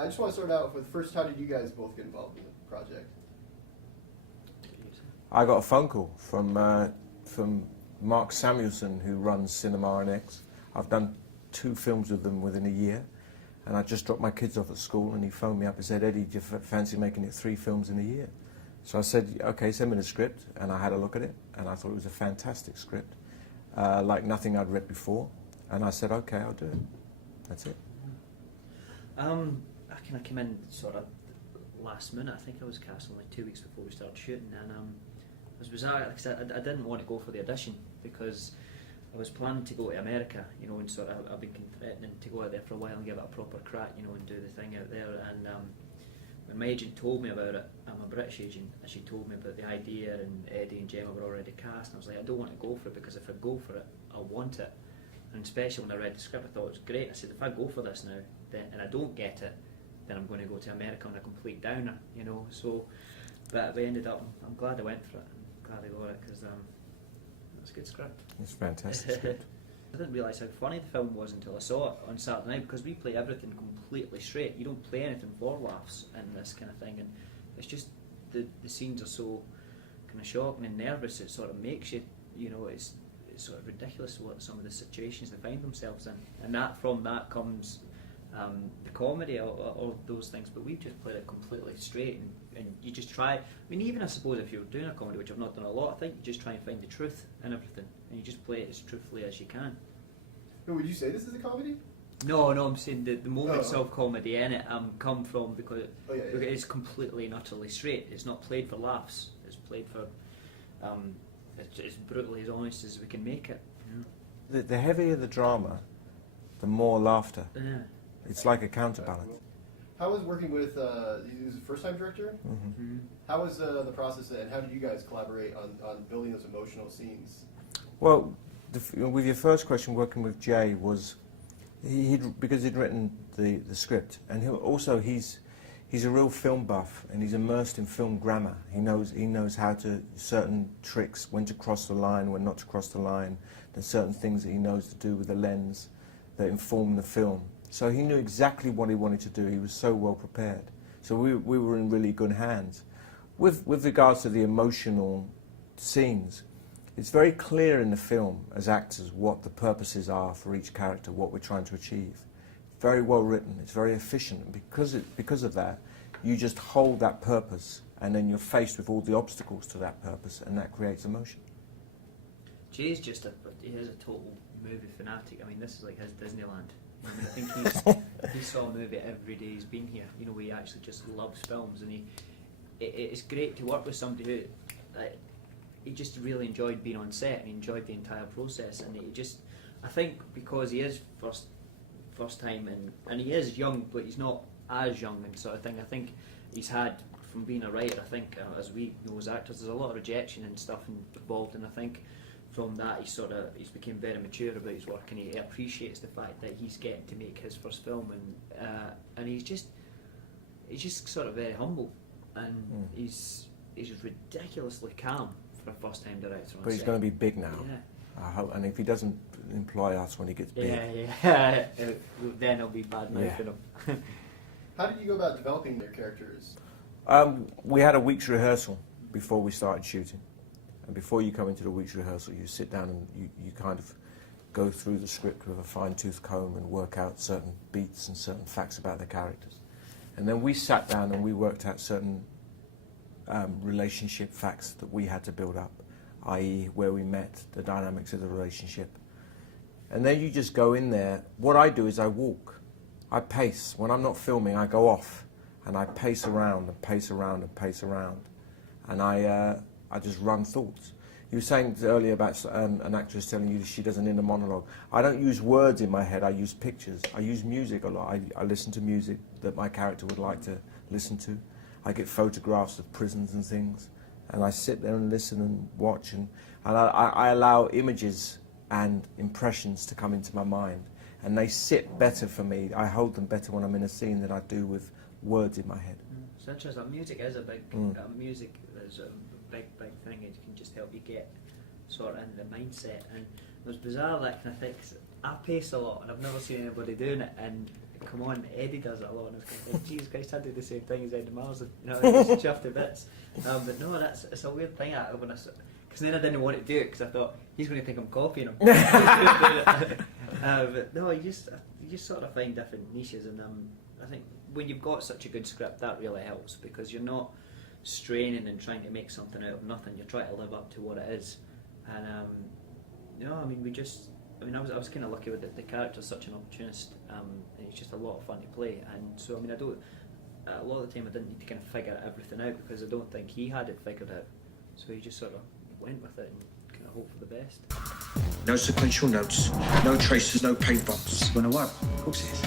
I just want to start out with first, how did you guys both get involved in the project? I got a phone call from Mark Samuelson, who runs Cinema RNX. I've done 2 films with them within a year, and I just dropped my kids off at school, and he phoned me up and said, Eddie, do you fancy making it 3 films in a year? So I said, okay, send me the script, and I had a look at it, and I thought it was a fantastic script, like nothing I'd read before, and I said, okay, I'll do it. That's it. I came in sort of last minute. I think I was cast only 2 weeks before we started shooting, and it was bizarre because I didn't want to go for the audition because I was planning to go to America, you know, and sort of I've been threatening to go out there for a while and give it a proper crack, you know, and do the thing out there. And when my agent told me about it, I'm a British agent, and she told me about the idea, and Eddie and Gemma were already cast, and I was like, I don't want to go for it because if I go for it, I'll want it. And especially when I read the script, I thought it was great. I said, if I go for this now, then, and I don't get it, then I'm going to go to America on a complete downer, you know. So, but we ended up, I'm glad I went for it. I'm glad I got it because it's a good script. It's fantastic script. I didn't realise how funny the film was until I saw it on Saturday night, because we play everything completely straight. You don't play anything for laughs in this kind of thing, and it's just the scenes are so kind of shocking and nervous. It sort of makes you, you know, it's sort of ridiculous what some of the situations they find themselves in, and that from that comes the comedy of those things. But we've just played it completely straight, and you just try. I mean, even I suppose if you're doing a comedy, which I've not done a lot, I think you just try and find the truth in everything, and you just play it as truthfully as you can. No, would you say this is a comedy? No, I'm saying the moments of comedy in it come from because it's completely and utterly straight. It's not played for laughs. It's played for. It's brutally as honest as we can make it. Yeah. The heavier the drama, the more laughter. Yeah. It's like a counterbalance. How was working with, he was a first-time director? Mm-hmm. Mm-hmm. How was the process, and how did you guys collaborate on building those emotional scenes? Well, with your first question, working with Jay was, because he'd written the script, and he's a real film buff, and he's immersed in film grammar. He knows how to, certain tricks, when to cross the line, when not to cross the line. There's certain things that he knows to do with the lens that inform the film. So he knew exactly what he wanted to do. He was so well prepared. So we were in really good hands. With regards to the emotional scenes, it's very clear in the film as actors what the purposes are for each character, what we're trying to achieve. Very well written, it's very efficient, and because of that, you just hold that purpose, and then you're faced with all the obstacles to that purpose, and that creates emotion. Jay's just he is a total movie fanatic. I mean, this is like his Disneyland. I mean, I think he saw a movie every day he's been here. You know, he actually just loves films, and it's great to work with somebody who he just really enjoyed being on set, and he enjoyed the entire process, and I think because he is first time, and he is young, but he's not as young and sort of thing. I think he's had, from being a writer, I think as we know as actors, there's a lot of rejection and stuff involved, and I think from that he's become very mature about his work, and he appreciates the fact that he's getting to make his first film, and he's just sort of very humble, and he's ridiculously calm for a first time director. But he's going to be big now. Yeah. I hope, and if he doesn't employ us when he gets big. Yeah. Then it'll be bad night for him. How did you go about developing their characters? We had a week's rehearsal before we started shooting. And before you come into the week's rehearsal, you sit down and you kind of go through the script with a fine-tooth comb and work out certain beats and certain facts about the characters. And then we sat down and we worked out certain relationship facts that we had to build up, i.e. where we met, the dynamics of the relationship. And then you just go in there. What I do is I walk. I pace. When I'm not filming, I go off and I pace around and pace around and pace around. And I just run thoughts. You were saying earlier about an actress telling you she does an inner monologue. I don't use words in my head, I use pictures. I use music a lot. I listen to music that my character would like to listen to. I get photographs of prisons and things, and I sit there and listen and watch, and I allow images and impressions to come into my mind, and they sit better for me. I hold them better when I'm in a scene than I do with words in my head. It's interesting. Music is a big music is a big thing. It can just help you get sort of in the mindset. And it was bizarre, that kind of thing. 'Cause I pace a lot, and I've never seen anybody doing it. And come on, Eddie does it a lot, and I was kind of like, Jesus Christ, I do the same thing as Eddie Marsan. You know, I was chuffed to bits. But no, it's a weird thing. Because then I didn't want to do it because I thought he's going to think I'm copying him. But no, you just sort of find different niches, and I think when you've got such a good script, that really helps because you're not straining and trying to make something out of nothing. You're trying to live up to what it is, and I mean, I was kind of lucky with it. The character's such an opportunist, and it's just a lot of fun to play. And so, I mean, a lot of the time I didn't need to kind of figure everything out because I don't think he had it figured out. So he just sort of went with it and kind of hope for the best. No sequential notes, no traces, no paint bumps. It's gonna work. Of course it is.